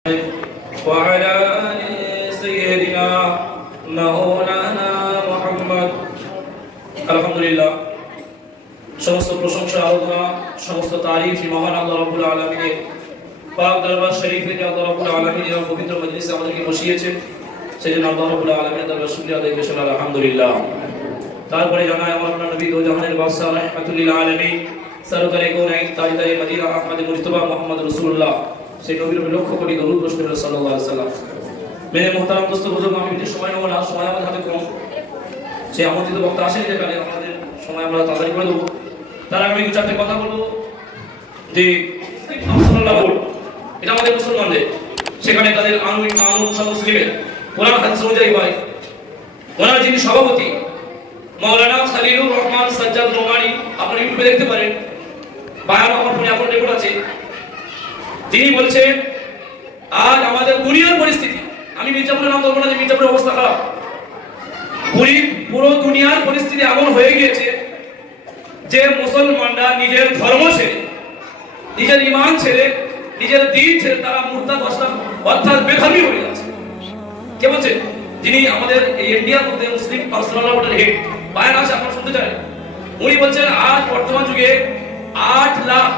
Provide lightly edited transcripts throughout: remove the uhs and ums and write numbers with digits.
وعلى آل سيدنا مولانا محمد আলহামদুলিল্লাহ। সমস্ত প্রশংসা আল্লাহ, সমস্ত তারিফ মহান আল্লাহ রাব্বুল আলামিনের পাক দরবার শরীফে যে আল্লাহ রাব্বুল আলামিনের পবিত্র মজলিসে আমাদেরকে বসিয়েছেন, সেজন্য আল্লাহ রাব্বুল আলামিনের দরবারে শুকরিয়া আদায় করছি আলহামদুলিল্লাহ। তারপরে জানাই আমার নবী দো জাহানের বাদশা রাহমাতুল লিল আলামিন সরকারে কোনাইন তাজদারে মদিনা আহমদ মুজতবা মুহাম্মদ রাসূলুল্লাহ, সেই নবীর লক্ষ কোটি দরুদ বর্ষণ করে সাল্লাল্লাহু আলাইহি সাল্লাম। মেরে মুহতারাম দোস্ত বুজুর্গ, আমি বেশি সময় নেব না, সময় আমাদের হাতে কম। সে আমন্ত্রিত বক্তা আসেন যেখানে আমাদের সময় আমরা তাড়াতাড়ি করে দেবো। তার আগে আমি দু চারটে কথা বলবো যে এটা আমাদের মুসলমানদের, সেখানে তাদের আনুষ্ঠানিক মুসলিমের কোরআন হাদিস অনুযায়ী হয়। ওনার যিনি সভাপতি মাওলানা খলিলুর রহমান সাজ্জাদ নোমানী, আপনারা ইউটিউবে দেখতে পারেন, বায়ান আমার ফোনে এখন রেকর্ড আছে। তিনি বলছেন আজ আমাদের দুনিয়ার পরিস্থিতি, আমি মির্জাপুরের নাম বলবো না যে মির্জাপুরের অবস্থা খারাপ, পুরো দুনিয়ার পরিস্থিতি এমন হয়ে গিয়েছে যে মুসলমানরা নিজের ধর্ম ছেড়ে, নিজের ঈমান ছেড়ে, নিজের দ্বীন ছেড়ে তারা মুরতাদ অর্থাৎ বেধর্মী হয়ে যাচ্ছে। কে বলছেন? যিনি আমাদের এই ইন্ডিয়ার মধ্যে মুসলিম পার্সোনাল বোর্ডের হেড, বায়ান আছে, আপনারা শুনতে চান। উনি বলছেন আজ বর্তমান যুগে 8 লাখ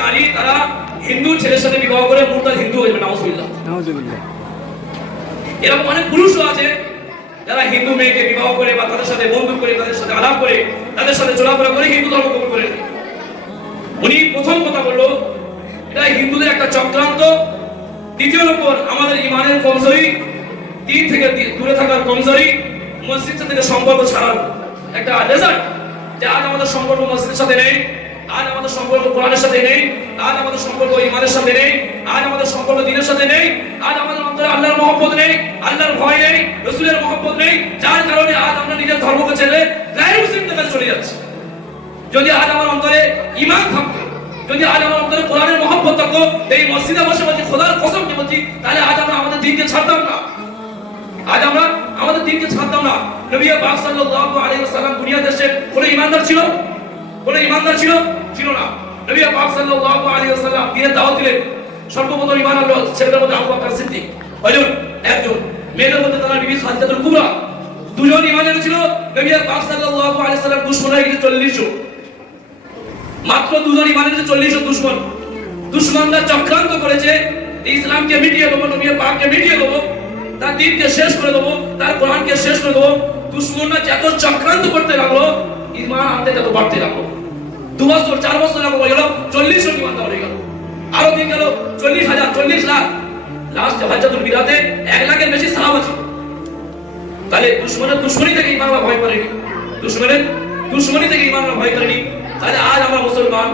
নারী তারা হিন্দু ছেলের সাথে বিবাহ করে মুরতাদ হিন্দু হয়ে যাবে। নাউজুবিল্লাহ। এরকম অনেক পুরুষও আছে যারা হিন্দু মেয়েকে বিবাহ করে বা তাদের সাথে বন্ধু করে, তাদের সাথে আলাপ করে, তাদের সাথে চলাফেরা করে হিন্দু ধর্ম কবুল করে। উনি প্রথম কথা বললো এটা হিন্দুদের একটা চক্রান্ত। দ্বিতীয় নম্বর আমাদের ইমানের কমজোরি, দিন থেকে দূরে থাকার কমজোরি, মসজিদ থেকে সম্পর্ক ছাড়ার একটা রেজাল্ট যে আজ আমাদের সম্পর্ক মসজিদের সাথে নেই, আজ আমাদের সম্পর্ক কোরআনের সাথে নেই, আজ আমাদের সম্পর্ক ইমানের সাথে নেই, আজ আমাদের সম্পর্ক দ্বীনের সাথে নেই, আজ আমাদের অন্তরে আল্লাহর মহব্বত নেই, আল্লাহর ভয় নেই, রাসূলের মহব্বত নেই, যার কারণে আজ আমরা নিজের ধর্মকে ছেড়ে গায়র মুসলিমদের কাছে চলে যাচ্ছি। যদি আজ আমার অন্তরে ঈমান থাকতো, যদি আজ আমার অন্তরে কোরআনের মহব্বত থাকতো, এই মসজিদে বসে বলছি খোদার কসম কে বলছি, তাহলে আজ আমরা আমাদের দ্বীনকে ছাড়তাম না, আজ আমরা আমাদের দ্বীনকে ছাড়তাম না। নবী পাক সাল্লাল্লাহু আলাইহি ওয়াসাল্লাম দুনিয়াতে এসে কোন ঈমানদার ছিল? কোন ঈমানদার ছিল? ছিল না। নবী পাক সাল্লাল্লাহু আলাইহি ওয়াসাল্লাম দ্বীনের দাওয়াত দিলেন, সর্বপ্রথম ঈমান আনলো ছেলেদের মধ্যে আবু বকর সিদ্দিক, একজন, মেয়েদের মধ্যে তার বিবি খাদিজাতুল কুবরা, দুজন ঈমান এনেছিল। নবী পাক সাল্লাল্লাহু আলাইহি ওয়াসাল্লাম দুশমন হয়ে গেছে 40, মাত্র দুজন ঈমান এনেছে, 40 দুশমন। দুশমনরা চক্রান্ত করেছে ইসলামকে মিটিয়ে দেবো, নবী পাককে মিটিয়ে দেবো, তার দ্বীনকে শেষ করে দেবো, তার কোরআনকে শেষ করে দেবো। দুশমনরা যত চক্রান্ত করতে লাগলো, ঈমান আনতে তত বাড়তে লাগলো। 2 বছর 4 বছর হয়ে গেল, 40 জন ঈমানদার হয়ে গেল। আরো দিন গেল 40,000, 40 লাখ, লাস্ট হাজ্জাতুল বিদাতে 1 লাখের বেশি সাহাবা ছিল। তাহলে দুশমনের দুশমনি থেকে ঈমানরা ভয় করেনি, দুশমনের দুশমনি থেকে ঈমানরা ভয় করেনি। তাহলে আজ আমরা মুসলমান,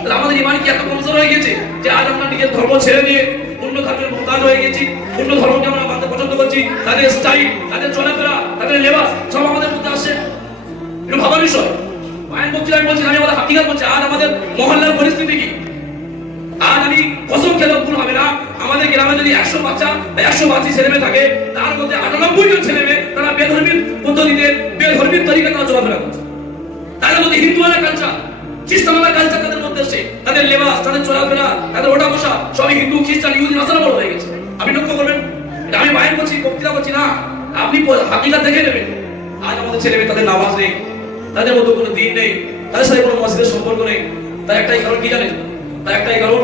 তাহলে আমাদের ঈমান কি এত কমজোর হয়ে গেছে যে আজ আমরা নিজের ধর্ম ছেড়ে দিয়ে অন্য ধর্মের মুহতাজ হয়ে গেছি, অন্য ধর্মকে আমরা মানতে পছন্দ করছি, তাদের স্টাইল, তাদের চলাফেরা, তাদের লেবাস সব আমাদের মধ্যে আসে। এটা ভাবার বিষয়। আমি বলছি আমি আমাদের হাকিকাত বলছি, আজ আমাদের মহল্লার পরিস্থিতি কি? আজ আমি কসম খেলে ভুল হবে না, আমাদের গ্রামে যদি 100 বাচ্চা, 100 বাচ্চা ছেলে মেয়ে থাকে, তার মধ্যে 98 জন ছেলে মেয়ে তারা বেধর্মীর পদ্ধতিতে, বেধর্মীর তরিকা তারা চলাফেরা করছে। তাদের মধ্যে হিন্দুয়ানা কালচার, খ্রিস্টানওয়ালা কালচার তাদের মধ্যে আছে, তাদের লেবাস, তাদের চলাফেরা, তাদের ওঠা বসা সবই হিন্দু, খ্রিস্টান, ইহুদি, নাসারা বড় হয়ে গেছে। আপনি লক্ষ্য করবেন, এটা আমি বায়ান করছি, বক্তৃতা করছি না, আপনি হাকিকাত দেখে নেবেন। আজ আমাদের ছেলে মেয়ে তাদের নামাজ নেই, তাদের মধ্যে কোনো দিন নেই, তাদের সাথে কোনো মসজিদের সম্পর্ক নেই। তার একটাই কারণ কি জানেন? তার একটাই কারণ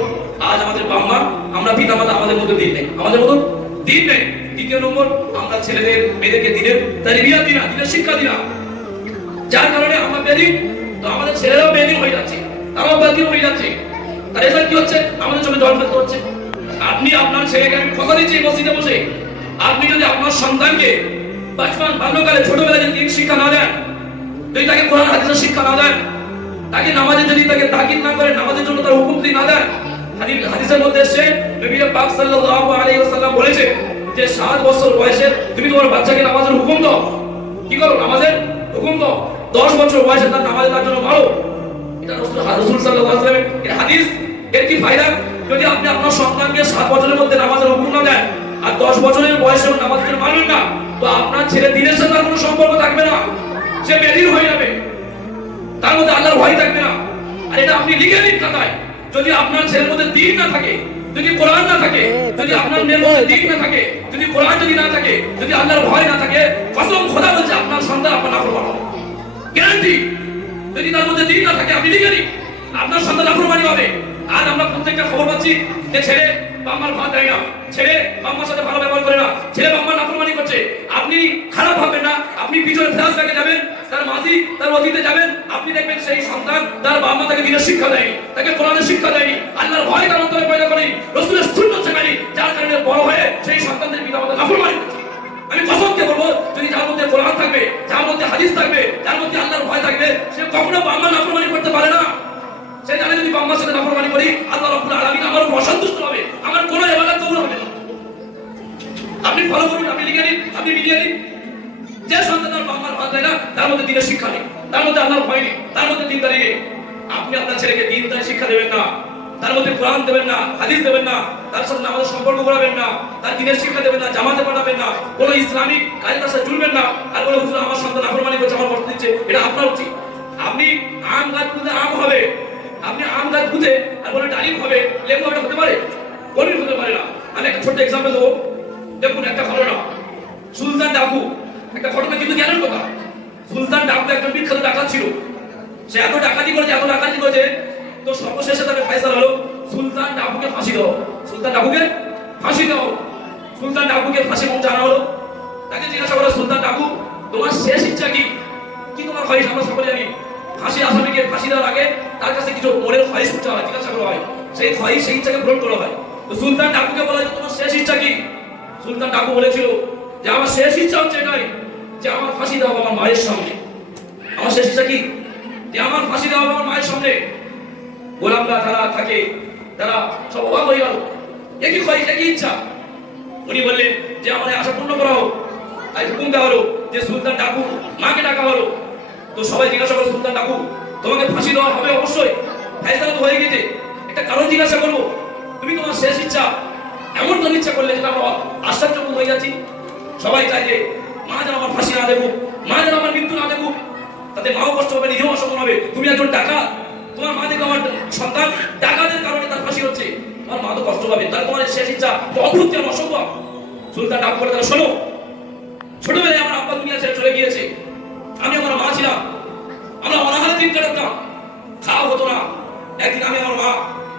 আজ আমাদের বাবা আমরা পিতা মাতা, আমাদের মধ্যে দিন নেই, আমাদের মধ্যে দিন নেই। দ্বিতীয় নম্বর, আমরা ছেলেদের মেয়েদেরকে দিনের তারবিয়াত দিই না, দিনের শিক্ষা দিই না, যার কারণে আমরা বেদিন, তো আমাদের ছেলেরাও বেদিন হয়ে যাচ্ছে, তারাও বেদিন হয়ে যাচ্ছে। তার এসব কি হচ্ছে? আমাদের জন্য জল ফেলতে হচ্ছে। আপনি আপনার ছেলেকে, আমি কথা দিচ্ছি মসজিদে বসে, আপনি যদি আপনার সন্তানকে বাচপান বাল্যকালে ছোটবেলায় যদি দিন শিক্ষা না দেন, যদি তাকে কোরআন হাদিসের শিক্ষা না দেন, তাকে নামাজে যদি তাকে তাকিদ না করেন, নামাজের জন্য তার হুকুম দিয়ে না দেন, হাদিসের মধ্যে এসেছে নবী পাক সাল্লাল্লাহু আলাইহি ওয়াসাল্লাম বলেছে যে 7 বছর বয়সে তুমি তোমার বাচ্চাকে নামাজের হুকুম দাও। কি করো? নামাজের হুকুম দাও। 10 বছর বয়সে তার নামাজ তার জন্য ভালো। এটা রাসূল সাল্লাল্লাহু আলাইহি ওয়াসাল্লামের এই হাদিস। এর কি ফায়দা? যদি আপনি আপনার সন্তানকে 7 বছরের মধ্যে নামাজের হুকুম না দেন আর 10 বছরের বয়সে নামাজের মানবেন না, তো আপনার ছেলে দ্বীনের সাথে কোনো সম্পর্ক থাকবে না, সে বেদিন হয়ে যাবে, তার মধ্যে আল্লাহর ভয় থাকবে না। আর এটা আপনি লিখে নিন খাতায়, যদি আপনার ছেলের মধ্যে দ্বীন না থাকে, যদি কোরআন না থাকে, যদি আপনার মেয়ের মধ্যে দ্বীন না থাকে, যদি কোরআন যদি না থাকে, যদি আল্লাহর ভয় না থাকে, কসম খোদা বলছে আপনার সন্তান আপনার নাফরমান হবে, গ্যারান্টি। যদি তার মধ্যে দ্বীন না থাকে, আপনি লিখে নিন, আপনার সন্তান নাফরমানি হবে। আজ আমরা প্রত্যেকটা খবর পাচ্ছি যে ছেলে বাম্মার ভাত দেয় না, ছেলে বাম্মার সাথে ভালো ব্যবহার করে না, ছেলে বাম্মার নাফরমানি করছে। আপনি খারাপ ভাববেন না, আপনি পিছনে ফ্ল্যাশব্যাকে যাবেন, তার মাঝি তার অতীতে যাবেন, আপনি দেখবেন সেই সন্তান তার বাবা তাকে দিনের শিক্ষা দেয়নি, তাকে কোরআনের শিক্ষা দেয়নি, আল্লাহর ভয় তার অন্তরে পয়দা করেনি, রাসূলের সুন্নাত শেখায়নি, যার কারণে বড় হয়ে সেই সন্তানদের পিতামাতা নাফরমানি করছে। আমি কসম দিয়ে বলবো, যদি যার মধ্যে কোরআন থাকবে, যার মধ্যে হাদিস থাকবে, যার মধ্যে আল্লাহর ভয় থাকবে, সে কখনো বাবা নাফরমানি করতে পারে না। সে জানে যদি বাবার সাথে নাফরমানি করি, আল্লাহ রাব্বুল আলামিন আমার উপর অসন্তুষ্ট হবে, আমার কোনো ইবাদত কবুল হবে না। আপনি ফলো করুন, আপনি লিখে নিন, আপনি মিলিয়ে নিন। যে সন্তান তার বাবার ভাত দেয় না, তার মধ্যে দ্বীনের শিক্ষা নেই, তার মধ্যে আল্লাহর ভয় নেই, তার মধ্যে দ্বীনদারি নেই। আপনি আপনার ছেলেকে দ্বীনদারি শিক্ষা দেবেন না, তার মধ্যে কোরআন দেবেন না, হাদিস দেবেন না, তার সাথে আমাদের সম্পর্ক করাবেন না, তার দ্বীনের শিক্ষা দেবেন না, জামাতে পাঠাবেন না, কোনো ইসলামিক কাজে তার সাথে জুড়বেন না। আর বলে হুজুর আমার সন্তান নাফরমানি করছে, আমার বর্ত দিচ্ছে, এটা আপনার উচিত। আপনি আম গাছ পুঁতে আম হবে, আপনি আম গাছ পুঁতে আর বলে ডালিম হবে, লেবু হবে, হতে পারে? কোনই হতে পারে না। আমি একটা ছোট্ট এক্সাম্পল দেবো। দেখুন একটা ঘটনা, সুলতান ডাকু, একটা ঘটনা কিন্তু জ্ঞানের কথা। সুলতান ডাকু একজন বিখ্যাত ডাকাত ছিল। সে এত ডাকাতি করেছে, এত ডাকাতি করেছে, তো সর্বশেষে তাকে ফয়সালা হলো সুলতান ডাকুকে ফাঁসি দাও, সুলতান ডাকুকে ফাঁসি দাও। সুলতান ডাকুকে ফাঁসি মঞ্চে আনা হলো। তাকে জিজ্ঞাসা করলো, সুলতান ডাকু তোমার শেষ ইচ্ছা কি? কি তোমার খয়েশ? আমরা সকলে জানি ফাঁসি আসামিকে ফাঁসি দেওয়ার আগে তার কাছে কিছু মনের খয়েশ করতে হয়, জিজ্ঞাসা করা হয়, সেই খয়েশ সেই ইচ্ছাকে পূরণ করা হয়। তো সুলতান ডাকুকে বলা হয় তোমার শেষ ইচ্ছা কি? সুলতান ডাকু বলেছিল যে আমার শেষ ইচ্ছা হচ্ছে এটাই যে আমার ফাঁসি দেওয়া আমার মায়ের সামনে। আমার শেষ ইচ্ছা কি? যে আমার ফাঁসি দেওয়া আমার মায়ের সামনে। গোলামরা যারা থাকে তারা সব অবাক হয়ে গেল, একই খয়েশ, একই ইচ্ছা। উনি বললেন যে আমার আশা পূর্ণ করা হোক। তাই হুকুম দেওয়া হলো যে সুলতান ডাকু মাকে ডাকা হলো। তো সবাই জিজ্ঞাসা করলো, সুলতান ডাকু তোমাকে ফাঁসি দেওয়া হবে অবশ্যই, ফয়সালা তো হয়ে গেছে, একটা কারণ জিজ্ঞাসা করবো, তুমি তোমার শেষ ইচ্ছা এমন কোন ইচ্ছা করলে যেটা আমরা আশ্চর্যজনক হয়ে যাচ্ছি। সবাই চায় যে মা যেন আমার ফাঁসি না দেখুক, মা যেন আমার মৃত্যু না দেখুক, তাতে মাও কষ্ট হবে, নিজেও অসম্মান হবে। তুমি একজন ডাকাত, তোমার মা দেখো আমার সন্তান ডাকাতের কারণে তার ফাঁসি হচ্ছে, তোমার মা তো কষ্ট পাবে, তার তোমার শেষ ইচ্ছা অভূত অসম্ভব। সুলতান ডাক করে তারা শোনো, ছোটবেলায় আমার আব্বা দুনিয়া ছেড়ে চলে গিয়েছে, আমি আমার মা ছিলাম, আমরা অনাহারে দিন কাটাতাম, খাওয়া হতো না। একদিন আমি আমার মা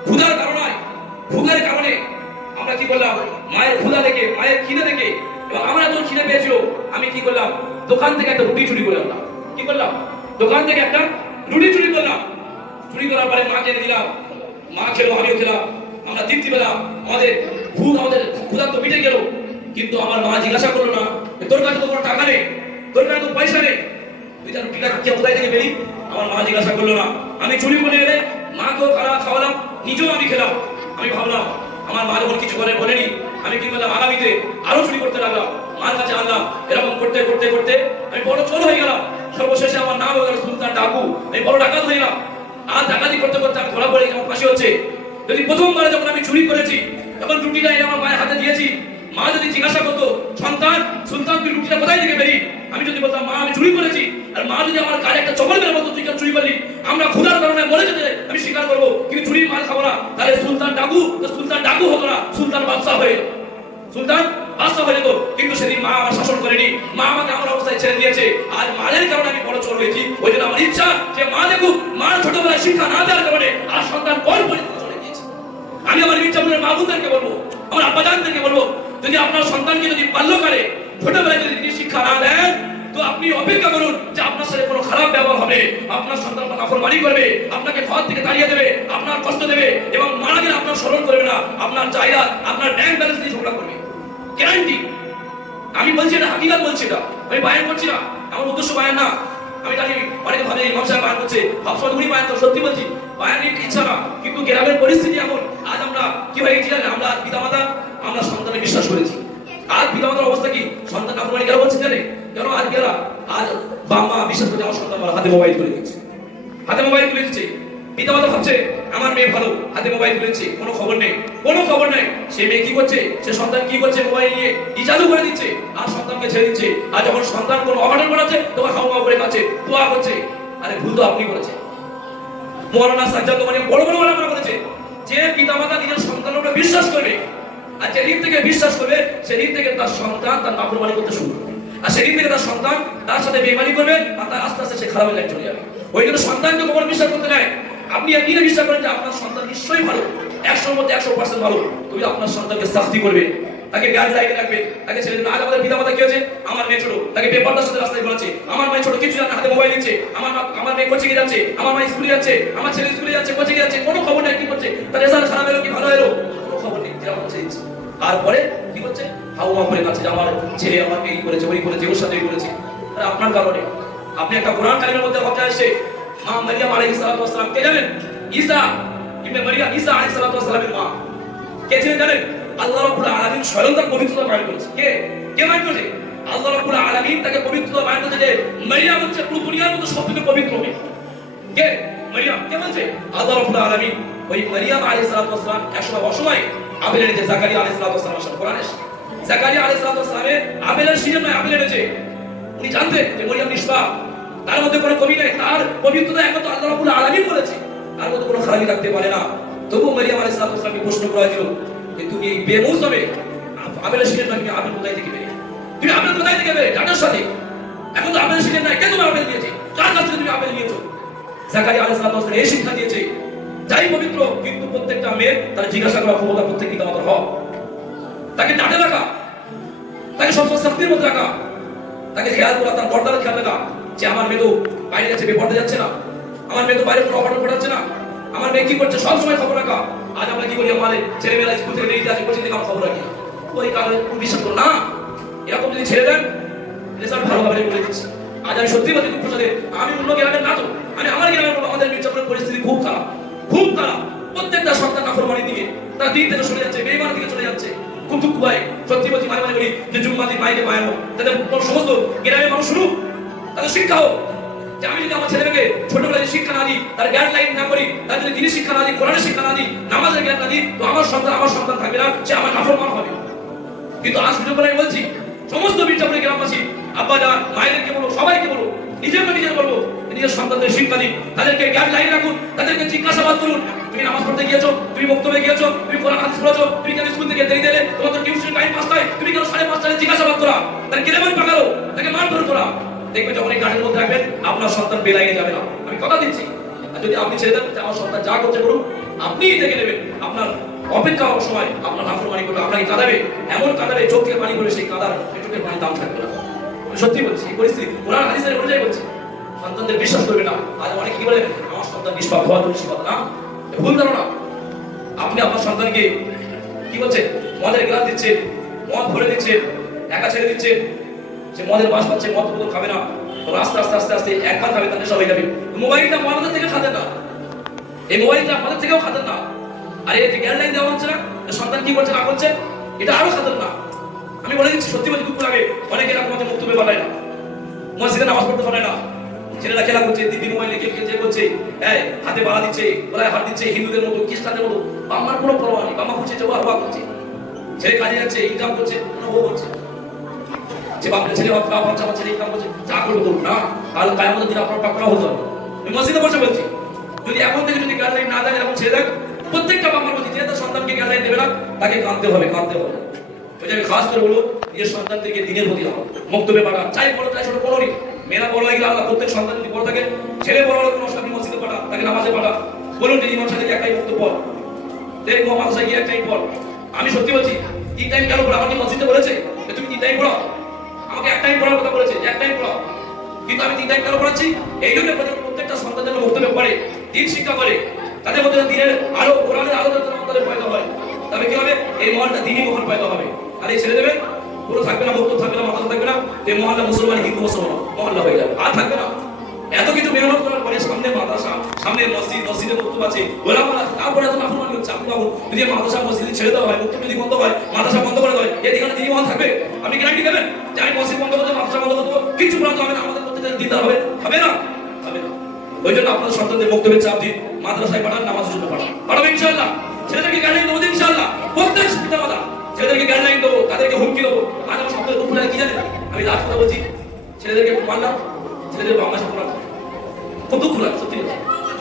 ক্ষুধার কারণে, ভুগের কারণে আমরা কি করলাম, মায়ের ক্ষুধা দেখে, মায়ের খিদে দেখে, এবং আমরা যখন খিদে পেয়েছিল, আমি কি করলাম, দোকান থেকে একটা রুটি চুরি করে আনলাম। কি করলাম? দোকান থেকে একটা রুটি চুরি করলাম। চুরি করার পরে মাকে এনে দিলাম, মা খেলো, আমিও খেলাম, আমরা তৃপ্তি পেলাম, আমাদের ভুগ, আমাদের ক্ষুধা তো মিটে গেল। কিন্তু আমার মা জিজ্ঞাসা করলো না তোর কাছে তো কোনো টাকা নেই, তোর কাছে তো পয়সা নেই, তুই তার রুটিটা খেয়ে কোথায় থেকে পেলি? আমার মা জিজ্ঞাসা করলো না। আমি চুরি করে এলে মাকেও খাওয়ালাম, নিজেও আমি খেলাম। আমি ভাবলাম আমার মা যখন কিছু করে বলেনি, আমি কি করলাম, আগামীতে আরো চুরি করতে লাগলাম, মার কাছে আনলাম। এরকম করতে করতে করতে আমি বড় চোর হয়ে গেলাম। সর্বশেষে আমার নাম হয়ে গেল সুলতান ডাকু, আমি বড় ডাকাত হয়ে গেলাম। আর ডাকাতি করতে করতে আমি ধরা পড়ে আমার ফাঁসি হচ্ছে। যদি প্রথমবার যখন আমি চুরি করেছি, তখন রুটিটা এনে আমার মায়ের হাতে দিয়েছি, মা যদি জিজ্ঞাসা করতো সন্তান সুলতান তুই রুটিটা কোথায় থেকে পেলি, আমি যদি বলতাম মা আমি চুরি করেছি, আর মা যদি আমার গায়ে একটা চপল মেরে বলতো তুই কেন চুরি করলি, আমরা ক্ষুধার কারণে মরে যেতে আমি স্বীকার করবো, কিন্তু চুরির মাল খাবো না, তাহলে সুলতান ডাকু হতো না, সুলতান বাদশা হয়ে যেত, সুলতান বাদশা হয়ে যেত। কিন্তু সেদিন মা আমার শাসন করেনি, মা আমাকে আমার অবস্থায় ছেড়ে দিয়েছে। আজ মায়ের কারণে আমি বড় চোর হয়েছি। ওই জন্য আমার ইচ্ছা যে মা দেখুক, মার ছোটবেলায় শিক্ষা না দেওয়ার কারণে আর সন্তান কোন পরিস্থিতি চলে গিয়েছে। আমি আমার মির্জাপুরের মা বোনদেরকে বলবো, আমার আব্বাজানদেরকে বলবো, যদি আপনার সন্তানকে যদি বাল্যকালে ছোটবেলায় যদি শিক্ষা না দেন, তো আপনি অপেক্ষা করুন যে আপনার সাথে কোনো খারাপ ব্যবহার হবে, আপনার সন্তান নাফরমানি করবে, আপনাকে ঘর থেকে তাড়িয়ে দেবে, আপনার কষ্ট দেবে, এবং মারা গেলে আপনার স্মরণ করবে না, আপনার চাহিদা, আপনার ব্যাংক ব্যালেন্স দিয়ে ঝগড়া করবে, গ্যারান্টি। আমি বলছি এটা হাকিকাত, বলছি এটা, আমি বায়ান করছি না, আমার উদ্দেশ্য বায়ান না। আমি জানি অনেকে ভাবে ইমাম সাহেব বায়ান করছে, সবসময় উনি বায়ান, তো সত্যি বলছি বায়ানের ইচ্ছা না, কিন্তু গ্রামের পরিস্থিতি এমন। আজ আমরা কি হয়ে গেছি জানেন, আমরা পিতামাতা, আমরা সন্তানে বিশ্বাস করেছি। আজ পিতামাতার অবস্থা কি, সন্তান নাফরমানি কেন বলছে জানে, কেন আজ গেলা, আজ বাবা বিশ্বাস করছে আমার সন্তান হাতে মোবাইল তুলে দিচ্ছে, হাতে মোবাইল তুলে দিচ্ছে। পিতামাতা ভাবছে আমার মেয়ে ভালো, হাতে মোবাইল তুলে দিচ্ছে, কোনো খবর নেই, কোনো খবর নেই। সে মেয়ে কি করছে, সে সন্তান কি করছে, মোবাইল নিয়ে রিচার্জও করে দিচ্ছে, আর সন্তানকে ছেড়ে দিচ্ছে। আর যখন সন্তান কোনো অঘটন ঘটাচ্ছে, তখন হাওয়া করে কাছে দোয়া করছে। আরে ভুল তো আপনি করেছে, মৌলানা সাজ্জাদ মানে বড় বড় ওলামা করেছে, যে পিতামাতা নিজের সন্তানের উপরে বিশ্বাস করবে, আর যেদিন থেকে বিশ্বাস করবে সেদিন থেকে তার সন্তান তার নাফরমানি করতে শুরু করবে, আর সেদিন থেকে তার সন্তান তার সাথে বেইমানি করবে, আর তার আস্তে আস্তে সে খারাপের লাইন চলে যাবে। ওই জন্য সন্তানকে কখনো বিশ্বাস করতে নেয়। আপনি একদিনে বিশ্বাস করেন যে আপনার সন্তান নিশ্চয়ই ভালো, 100-র মধ্যে 100% ভালো, তুমি আপনার সন্তানকে শাস্তি করবে, তাকে গাইডলাইনে রাখবে, তাকে ছেড়ে দেবে। আজ আমাদের পিতামাতা কি হয়েছে, আমার মেয়ে ছোট, তাকে বেপরদার সাথে রাস্তায় ঘোরাচ্ছে, আমার মেয়ে ছোট কিছু জানে, হাতে মোবাইল নিচ্ছে, আমার মেয়ে কোচিংয়ে যাচ্ছে, আমার মেয়ে স্কুলে যাচ্ছে, আমার ছেলে স্কুলে যাচ্ছে, কোচিংয়ে যাচ্ছে, কোনো খবর নেই কি করছে, তার রেজাল্ট খারাপ এলো কি ভালো এলো, কোনো খবর নেই, যেমন চাইছে। তারপরে কি করছে, হাওয়া করে কাছে যে আমার ছেলে আমাকে এই করেছে, ওই করেছে, ওর সাথে এই করেছে। আর আপনার কারণে আপনি একটা কোরআন কারিমের মধ্যে কথা আসে, মা মারিয়াম আলাইহিস সালাতু ওয়াস সালাম কে জানেন? ঈসা ইবনে মারিয়াম, ঈসা আলাইহিস সালাতু ওয়াস সালামের মা কে ছিলেন জানেন? আল্লাহ রাব্বুল আলামিন স্বয়ং তার পবিত্রতা বয়ান করেছে। কে বয়ান করেছে? আল্লাহ রাব্বুল আলামিন তাকে পবিত্রতা বয়ান করেছে যে মারিয়াম হচ্ছে পুরো দুনিয়ার মধ্যে সবথেকে পবিত্র মেয়ে। কে মারিয়াম? কে বলছে? আল্লাহ রাব্বুল আলামিন। ওই মারিয়াম আলাইহিস সালাতু ওয়াস সালাম একসময় অসময় আবেলের যে জাকারিয়া আলাইহিস সালাতু ওয়াস সালামের সাথে কোরআনে জাকারিয়া আলাইহিস সালাতু ওয়াস সালামের আবেলের সিজন নয়, আবেলের যে উনি জানতেন যে মরিয়ম নিষ্পাপ, তার মধ্যে কোনো কমি নাই, তার পবিত্রতা একমাত্র আল্লাহ রাব্বুল আলামিন বলেছে, তার মধ্যে কোনো খারাপি থাকতে পারে না। তবু মারিয়াম আলাইহিস সালাতু ওয়াস সালামকে প্রশ্ন করা হয়েছিল যে তুমি এই বেমৌসুমে আবেলের সিজন নয়, তুমি আবেল কোথায় থেকে পেলে? তুমি আবেল কোথায় থেকে পেলে? জানার সাথে এখন তো আবেলের সিজন নাই, কে তুমি আবেল দিয়েছে? কার কাছ থেকে তুমি আবেল নিয়েছো? জাকারিয়া আলাইহিস সালাতু ওয়াস সালাম এই শিক্ষা দিয়েছে, যাই পবিত্র, কিন্তু প্রত্যেকটা মেয়ে তার জিজ্ঞাসা করা ক্ষমতা প্রত্যেক পিতামাতার হক, তাকে ডাকে রাখা, তাকে সবসময় শান্তির মধ্যে রাখা, তাকে খেয়াল করা, তার পর্দার খেয়াল রাখা যে আমার মেয়ে তো বাইরে যাচ্ছে, বেপর্দা যাচ্ছে না, আমার মেয়ে তো বাইরে কোনো অঘটন ঘটাচ্ছে না, আমার মেয়ে কি করছে সব সময় খবর রাখা। আজ আমরা কি করি, আমাদের ছেলেমেয়েরা স্কুল থেকে বেরিয়ে যাচ্ছে, কোচিং থেকে আমরা খবর রাখি না, ওই কারণে বিশ্বাস করো না। এরকম যদি ছেড়ে দেন রেজাল্ট ভালো হবে বলে দিচ্ছি। আজ আমি সত্যি বলছি দুঃখ সাথে, আমি অন্য গ্রামের না তো, আমি আমার গ্রামের বলবো, আমাদের মির্জাপুরের পরিস্থিতি খুব খারাপ, খুব খারাপ। প্রত্যেকটা সন্তান নাফরমানি দিকে, তার দিন থেকে চলে যাচ্ছে, বেঈমানের দিকে চলে যাচ্ছে, খুব দুঃখ পায়। সত্যি বলছি, মাঝে মাঝে বলি যে জুম্মাদিন মাইকে বায়ানো, তাদের সমস্ত গ্রামের মানুষ শুনুক, তাদের শিক্ষা হোক যে আমি যদি আমার ছেলেমেয়েকে ছোটবেলায় শিক্ষা না দিই, তার জ্ঞান লাইন না করি, তার যদি দিনের শিক্ষা না দিই, কোরআনের শিক্ষা না দিই, নামাজের জ্ঞান না দিই, তো আমার সন্তান থাকবে না, সে আমার নাফরমান হবে। কিন্তু আজ সুযোগ করে বলছি সমস্ত মির্জাপুরের গ্রামবাসী, আব্বা যান, মায়েদেরকে বলবো, সবাইকে বলবো, নিজের বলবো, নিজের সন্তানদের শিক্ষা দিন, তাদেরকে জ্ঞান লাইন রাখুন, তাদেরকে জিজ্ঞাসাবাদ করুন, তুমি নামাজ পড়তে গিয়েছো, তুমি বক্তব্যে গিয়েছো, তুমি কোরআন হাদিস পড়েছো, তুমি কেন স্কুল থেকে দেরি দিলে, তোমার তো টিউশন টাইম 5টায়, তুমি কেন 5:30টায়, জিজ্ঞাসাবাদ করা, তার কেলেমান পাকালো, তাকে মারধর করা। দেখবে যখন এই গাড়ির মধ্যে রাখবেন আপনার সন্তান বেলাইনে যাবে না, আমি কথা দিচ্ছি। আর যদি আপনি ছেড়ে দেন আমার সন্তান যা করছে করুন, আপনিই দেখে নেবেন, আপনার অপেক্ষা হওয়ার সময় আপনার নাফরমানি করবে, আপনাকে কাঁদাবে, এমন কাঁদাবে চোখ থেকে পানি করে, সেই কাঁদার চোখের পানি দাম থাকবে না। সত্যি বলছি, এই পরিস্থিতি কোরআন হাদিসের অনুযায়ী বলছি, সন্তানদের বিশ্বাস করবে না। আজ অনেক কি বলে, আমার সন্তান নিষ্পাপ, হওয়া তো নিষ্পাপ না, ভুল ধারণা। আপনি আপনার সন্তানকে কি বলছেন, মদের গ্লাস দিচ্ছেন, মদ ভরে দিচ্ছেন, একা ছেড়ে দিচ্ছেন, সে মদের বাস পাচ্ছে, মদ বোতল খাবে না, আস্তে আস্তে আস্তে আস্তে একবার খাবে, তাহলে সব হয়ে যাবে। মোবাইলটা মদের থেকে খাতেন না, এই মোবাইলটা আমাদের থেকেও খাতেন না, আর এই যে গাইডলাইন দেওয়া হচ্ছে না, সন্তান কি করছে না করছে, এটা আরো খাতেন না। আমি বলে দিচ্ছি, সত্যি বলছি, দুঃখ লাগে, অনেকে এরকম আছে বক্তব্য পাঠায় না, মসজিদে নামাজ পড়তে পারে না, ছেলেরা খেলা করছে, দিদি মোবাইলে গেম খেলছে, করছে, হাতে বাড়া দিচ্ছে, গলায় হাত দিচ্ছে, হিন্দুদের মতো, খ্রিস্টানদের মতো। আমার কোনো পরোয়া নেই, বাবা খুঁজছে, ওয়া করছে, ছেলে কাজে যাচ্ছে, ইনকাম করছে, ও করছে, যে বাপের ছেলে বাচ্চা ছেলে ইনকাম করছে, যা করবে করুন না, তাহলে কায়ামতের দিন আপনার পাকড়াও হতে হবে। আমি মসজিদে বসে বলছি, যদি এখন থেকে যদি গাইডলাইন না দেন, এরকম ছেড়ে দেন, প্রত্যেকটা বাবার বলছি, যে তার সন্তানকে গাইডলাইন দেবে না, তাকে কাঁদতে হবে। ওই যে আমি খাস করে বলবো, নিজের সন্তানদেরকে দিনের প্রতি হওয়া, বক্তব্যে পাঠা, চাই বড় চাই ছোট কোনো নেই, মেয়েরা বড় হয়ে গেলে আল্লাহ, প্রত্যেক সন্তান যদি বড় থাকে, ছেলে বড় হলে কোনো সাথে মসজিদে পাঠা, তাকে নামাজে পাঠা, বলুন যে ইমাম সাহেব একটাই বক্তব্য পড়, দেখ মাদ্রাসায় গিয়ে একটাই পড়। আমি সত্যি বলছি, 3 টাইম কেন পড়া? আমাকে মসজিদে বলেছে যে তুমি 3 টাইম পড়াও, আমাকে এক টাইম পড়ার কথা বলেছে, এক টাইম পড়াও, কিন্তু আমি 3 টাইম কেন পড়াচ্ছি? এই জন্য প্রত্যেকটা সন্তান যেন বক্তব্য পড়ে, দিন শিক্ষা করে, তাদের মধ্যে দিনের আলো, কোরআনের আলো তাদের পয়দা হয়, তবে কি হবে, এই মহলটা দিনই মহল পয়দা হবে। আর এই ছেড়ে দেবে, পুরো থাকবে না, বক্তব্য থাকবে না, মাথা থাকবে না, এই মহল্লা মুসলমান, হিন্দু মুসলমান মহল্লা হয়ে যাবে, আর থাকবে না। এত কিছু মেহনত করার পরে সামনে মাদ্রাসা, সামনে মসজিদ, মসজিদে বক্তব্য আছে, ওলামা আছে, তারপরে এত নাফরমানি হচ্ছে। আপনি ভাবুন, যদি মাদ্রাসা মসজিদ ছেড়ে দেওয়া হয়, বক্তব্য যদি বন্ধ হয়, মাদ্রাসা বন্ধ করে দেয়, এদিকে দিনই মহল থাকবে? আপনি গ্যারান্টি দেবেন যে আমি মসজিদ বন্ধ করতে, মাদ্রাসা বন্ধ করতে, কিছু বলতে হবে না, আমাদের প্রত্যেকটা দিতে হবে? হবে না, হবে না। ওই জন্য আপনাদের সন্তানদের বক্তব্যের চাপ দিন, মাদ্রাসায় পাঠান, নামাজের জন্য পাঠাবো ইনশাআল্লাহ। ছেলেদেরকে গাইডলাইন দেবো ইনশাআল্লাহ, প্রত্যেক পিতামাতা ছেলেদেরকে গাইডলাইন দেবো, তাদেরকে হুমকি দেবো। আজ আমার সবথেকে দুঃখ লাগে কি জানেন, আমি লাস্ট কথা বলছি, ছেলেদেরকে মানলাম, ছেলেদের বাংলা সাথে খুব দুঃখ লাগে সত্যি।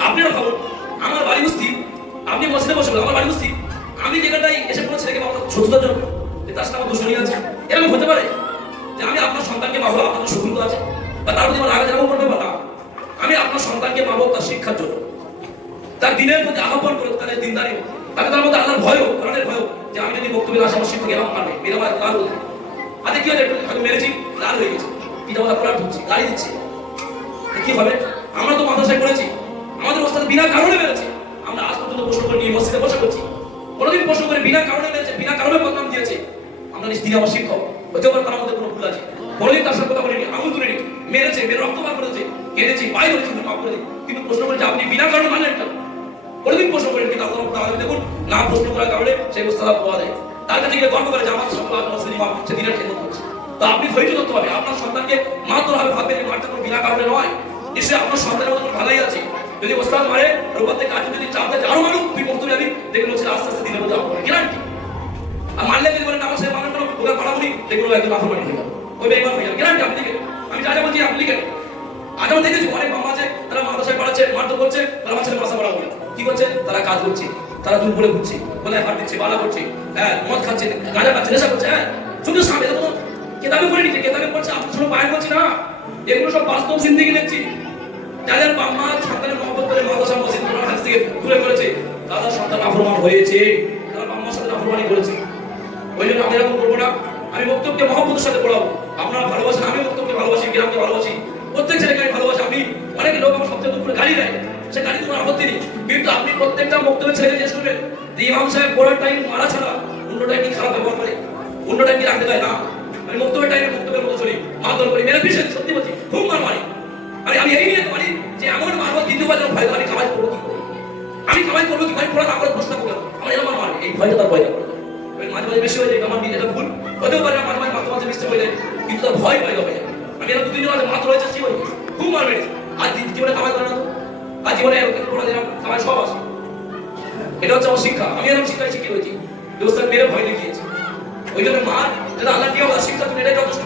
আপনারা ভাবুন, আমার বাড়ি বস্তি, আপনি বসতে বসে আমার বাড়ি বসছি, আমি যেখানটাই এসে কোনো ছেলেকে আমার শত্রুতার জন্য তার সাথে আমার দুশ্মনী আছে, এরকম হতে পারে যে আমি আপনার সন্তানকে মারবো আপনার শত্রুতা আছে বা তার প্রতি আমার রাগ যেমন করতে পারলাম। আমি আপনার সন্তানকে মারবো তার শিক্ষার জন্য, তার দিনের প্রতি আহ্বান করে তাদের দিনদারি, তাকে তার মধ্যে আল্লাহর ভয়ও, কোরআনের ভয়ও, যে আমি যদি বক্তব্যে আসে আমার শিক্ষক এরকম মারবে, মেরে আমার লাল হয়ে আজকে কি হয়েছে, হয়তো মেরেছি লাল হয়ে গেছে, পিতা মাতা কোরআন ধরছি গাড়ি দিচ্ছে, কি হবে? আমরা তো মাদ্রাসায় পড়েছি, আমাদের ওস্তাদ বিনা কারণে মেরেছে, আমরা আজ পর্যন্ত প্রশ্ন করে নিয়ে মসজিদে বসে করছি, কোনোদিন প্রশ্ন করে বিনা কারণে মেরেছে, বিনা কারণে বদনাম দিয়েছে, আমরা নিশ্চিত আমার শিক্ষক হতে পারে তার মধ্যে কোনো ভুল আছে, কোনোদিন তার সাথে কথা বলিনি, আঙুল তুলিনি, মেরেছে, মেরে রক্ত বার করেছে, কেঁদেছি, পায়ে ধরেছি, মাফ করে দিই, কিন্তু প্রশ্ন করেছে আপনি বিনা কারণে মানলেন কেন? কোনোদিন প্রশ্ন করেন, কিন্তু আল্লাহ দেখুন না প্রশ্ন করার কারণে সেই ওস্তাদ পাওয়া যায়, তার কাছে গিয়ে গর্ব করে যে আমার সকল মুসলিম ইমাম সে দিনের খেদমত করছে। তো আপনি ধৈর্য ধরতে হবে, আপনার সন্তানকে মাত্র হবে ভাববেন এই মারটা কোনো বিনা কারণে নয়, নিশ্চয়ই আপনার সন্তানের মধ্যে ভালোই আছে, যদি ওস্তাদ মারে রোববার থেকে কাজ যদি চাপ দেয় আরো মানুষ তুই বক্তব্য যাবি দেখবেন হচ্ছে আস্তে আস্তে দিনের মধ্যে আপনার গ্যারান্টি। আর মারলে যদি বলেন আমার সাথে মানেন ওকে পাঠাবো দেখবেন একদম আফরমানি হয়ে যাবে, ওই বেইমান হয়ে যাবে, গ্যারান্টি আপনি লিখেন, আমি যা যা বলছি আপনি লিখেন। আজ আমরা দেখেছি অনেক মামা আছে তারা মাদ্রাসায় পড়াচ্ছে, মারধর করছে, তারা আমার ছেলে মাসা পড়া বলে কি করছে, তারা কাজ করছে, তারা দুপুরে করে ঘুরছে, গলায় হাত দিচ্ছে, বালা করছে, হ্যাঁ মদ খাচ্ছে, গাঁজা খাচ্ছে, নেশা করছে, হ্যাঁ চোখের সামনে তো কেতাবে পড়ে নিচ্ছে, কেতাবে পড়ছে, আপনার শুনে পায়ন করছি না, এগুলো সব বাস্তব জিন্দেগি দেখছি। যাদের বাবা মা সন্তানের মহব্বত করে মাদ্রাসা মসজিদ কোরআন হাদিস থেকে দূরে করেছে, তাদের সন্তান নাফরমান হয়েছে, তারা বাবা মার সাথে নাফরমানি করেছে। ওই জন্য আমি এরকম করবো না, আমি বক্তব্যকে মহব্বতের সাথে পড়াবো, আপনারা ভালোবাসেন, আমি বক্তব্যকে ভালোবাসি, গ্রামকে ভালোবাসি, প্রত্যেক ছেলেকে আমি ভালোবাসি। আমি অনেক লোক আমার সবচেয়ে দুপুরে গাড়ি দেয়, সে গাড়ি তোমার আপত্তি নেই, কিন্তু আপনি প্রত্যেকটা বক্তব্যের ছেলেকে জিজ্ঞেস করবেন যে ইমাম সাহেব পড়ার টাইম মারা ছাড়া অন্য টাইম কি খারাপ ব্যবহার করে, অন্য টাইম কি রাখতে দেয় না, আমি বক্তব্যের টাইমে বক্তব্যের মতো চলি, মারধর করি, মেরে ফিসেন, সত্যি বলছি খুব মার মারি। আমি এই নিয়ে পারি যে এমন মারবো দ্বিতীয়বার যেন ভয়, আমি কামাই করবো কি করে, আমি কামাই করবো কি, পড়া না করে প্রশ্ন করবো আমার এরকম মারবে, এই ভয়টা তার ভয় করবে, মাঝে মাঝে বেশি হয়ে যায়, আমার নিজে এটা ভুল হতেও পারে, মাঝে মাঝে মাঝে মাঝে মিস্টেক হয়ে যায়, কিন্তু তার ভয় পাই হয়ে যায়। আমি এরা দুদিন মাঝে মাত্র হয়েছে জীবন খুব মারবে, আর জীবনে কামাই করে না, আর জীবনে পড়া দিলাম কামাই সব আছে, এটা হচ্ছে আমার শিক্ষা, আমি এরকম শিক্ষায় শিক্ষিত হয়েছি, ব্যবস্থা মেরে ভয় দেখিয়েছি। ওই জন্য মার যেটা আল্লাহ নিয়ম আর শিক্ষা তুমি এটাই যথেষ্ট।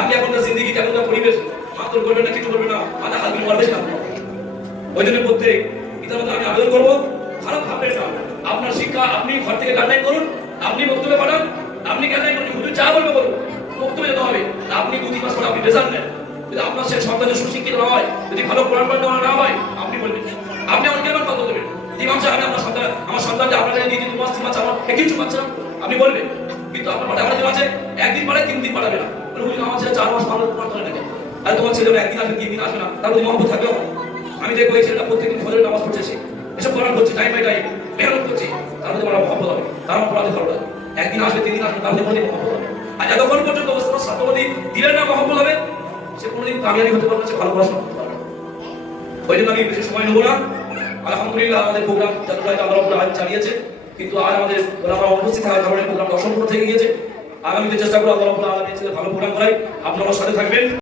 আপনি এখনকার জিন্দিগি এখনকার পরিবেশ মাত্র করবেন না, কিছু করবে না, মাথা হাত দিয়ে মারবে না। ওই জন্য প্রত্যেক পিতার মধ্যে আমি আবেদন করবো, খারাপ ভাববেন না, আপনার শিক্ষা আপনি ঘর থেকে গাইডলাইন করুন, আপনি বক্তব্য পাঠান, আপনি গাইডলাইন করুন, হুজুর যা বলবে বলুন, বক্তব্য যেতে হবে, আপনি 2-3 মাস পরে আপনি রেজাল্ট নেন, যদি আপনার সে সন্তানের সুশিক্ষিত না হয়, যদি ভালো কোরআন পড়া না হয়, আপনি বলবেন, আপনি আমাকে কেমন কথা দেবেন, ইমাম সাহেব আমি আমার সন্তানকে আপনার কাছে দিয়ে 2 মাস 3 মাস আমার কিছু পাচ্ছে না, আপনি বলবেন, কিন্তু আপনার মাথায় আমাদের আছে একদিন পারে 3 দিন পাঠাবে না, আমার ছেলে 4 মাস ভালো কোরআন পড়ে না, আর তোমার ছেলে একদিন আসবে 3 দিন আসবে না, তার প্রতি মহব্বত থাকবে। আমি দেখবো এই ছেলেটা প্রত্যেকদিন ফজরের নামাজ পড়ছে, এসব কোরআন পড়ছে, টাইম বাই টাইম মেহনত করছে, তার প্রতি আমার মহব্বত হবে, তার পড়াতে ভালো লাগে, একদিন আসবে 3 দিন আসবে, তার প্রতি মহব্বত হবে। আর যতক্ষণ পর্যন্ত অবস্থার ছাত্রবাদী দিলের না মহব্বত হবে, সে কোনোদিন কামিয়াবি হতে পারবে না, সে ভালো পড়াশোনা করতে পারবে। ওই জন্য আমি বেশি সময় নেবো না। আলহামদুলিল্লাহ আমাদের প্রোগ্রাম যতটা আল্লাহ রাব্বুল আলামিন চালিয়েছে, কিন্তু আজ আমাদের আমরা উপস্থিত থাকার কারণে প্রোগ্রামটা অসম্পূর্ণ থেকে গিয়েছে। আগামীতে চেষ্টা করবো আল্লাহ রাব্বুল আলামিনের সাথে ভালো প্রোগ্রাম করাই, আপনারা সাথে থাকবেন।